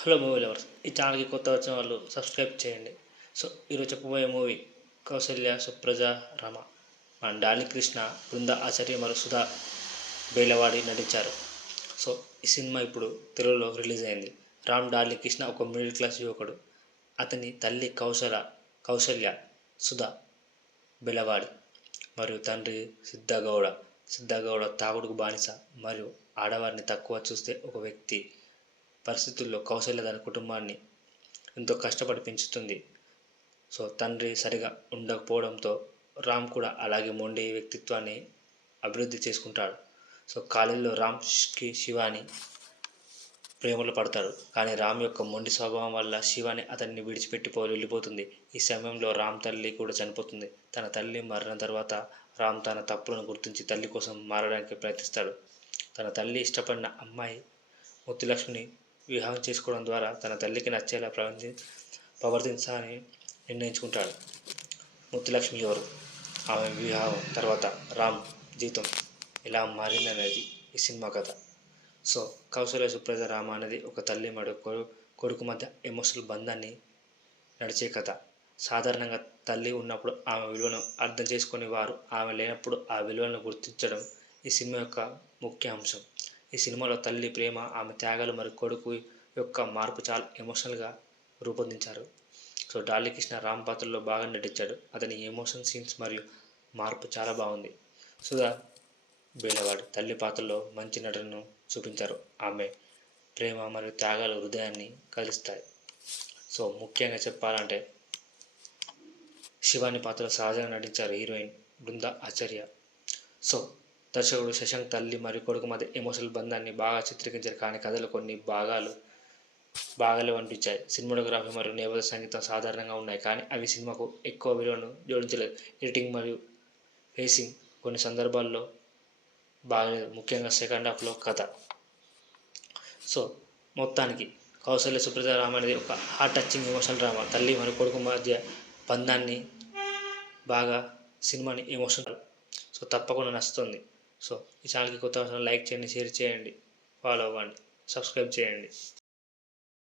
Hello movie lovers, ఈ ఛానల్కి కొత్త వచ్చిన వాళ్ళు సబ్స్క్రైబ్ చేయండి. సో ఈరోజు చెప్పబోయే మూవీ కౌసల్య సుప్రజ రమ. మన డాలి కృష్ణ, బృందా ఆచార్య మరియు సుధా బేలవాడి నటించారు. సో ఈ సినిమా ఇప్పుడు తెలుగులో రిలీజ్ అయింది. రామ్ డాలి కృష్ణ ఒక మిడిల్ క్లాస్ యువకుడు. అతని తల్లి కౌశల్య సుధా బెలవాడి మరియు తండ్రి సిద్ధగౌడ తాగుడుకు బానిస మరియు ఆడవారిని తక్కువ చూస్తే ఒక వ్యక్తి. పరిస్థితుల్లో కౌశల్య తన కుటుంబాన్ని ఎంతో కష్టపడి పెంచుతుంది. సో తండ్రి సరిగా ఉండకపోవడంతో రామ్ కూడా అలాగే మొండి వ్యక్తిత్వాన్ని అభివృద్ధి చేసుకుంటాడు. సో కాలేజీలో రామ్కి శివాని ప్రేమలో పడతాడు. కానీ రామ్ యొక్క మొండి స్వభావం వల్ల శివాని అతన్ని విడిచిపెట్టి వెళ్ళిపోతుంది. ఈ సమయంలో రామ్ తల్లి కూడా చనిపోతుంది. తన తల్లి మరణం తర్వాత రామ్ తన తప్పులను గుర్తించి తల్లి కోసం మారడానికి ప్రయత్నిస్తాడు. తన తల్లి ఇష్టపడిన అమ్మాయి ముత్తులక్ష్మిని వివాహం చేసుకోవడం ద్వారా తన తల్లికి నచ్చేలా ప్రవర్తించాలని నిర్ణయించుకుంటాడు. ముత్తులక్ష్మి ఎవరు, ఆమె వివాహం తర్వాత రామ్ జీవితం ఎలా మారిందనేది ఈ సినిమా కథ. సో కౌశల్య సుప్రజ రామ అనేది ఒక తల్లి మరియు కొడుకు మధ్య ఎమోషనల్ బంధాన్ని నడిచే కథ. సాధారణంగా తల్లి ఉన్నప్పుడు ఆమె విలువను అర్థం చేసుకుని వారు ఆమె లేనప్పుడు ఆ విలువలను గుర్తించడం ఈ సినిమా యొక్క ముఖ్య అంశం. ఈ సినిమాలో తల్లి ప్రేమ, ఆమె త్యాగాలు మరియు కొడుకు యొక్క మార్పు చాలా ఎమోషనల్గా రూపొందించారు. సో డాలి కృష్ణ రామ్ పాత్రలో బాగా నటించాడు. అతని ఎమోషన్ సీన్స్ మరియు మార్పు చాలా బాగుంది. సుధా బేలవాడి తల్లి పాత్రలో మంచి నటనను చూపించారు. ఆమె ప్రేమ మరియు త్యాగాలు హృదయాన్ని కదిలిస్తాయి. సో ముఖ్యంగా చెప్పాలంటే శివాని పాత్రలో సహజంగా నటించారు హీరోయిన్ బృందా ఆచార్య. సో దర్శకుడు శశాంక్ తల్లి మరియు కొడుకు మధ్య ఎమోషనల్ బంధాన్ని బాగా చిత్రీకరించారు. కానీ కథలో కొన్ని బాగాలేవు అనిపించాయి. సినిమాటోగ్రఫీ మరియు నేపథ్య సంగీతం సాధారణంగా ఉన్నాయి, కానీ అవి సినిమాకు ఎక్కువ విలువను జోడించలేదు. ఎడిటింగ్ మరియు ఫేసింగ్ కొన్ని సందర్భాల్లో బాగలేదు, ముఖ్యంగా సెకండ్ హాఫ్లో కథ. సో మొత్తానికి కౌశల్య సుప్రజ రామ అనేది ఒక హార్ట్ టచింగ్ ఎమోషనల్ డ్రామా. తల్లి మరియు కొడుకు మధ్య బంధాన్ని బాగా సినిమాని ఎమోషనల్. సో తప్పకుండా నచ్చుతుంది. సో ఈ ఛానల్కి కొత్త లైక్ చేయండి, షేర్ చేయండి, ఫాలో అవ్వండి, సబ్స్క్రైబ్ చేయండి.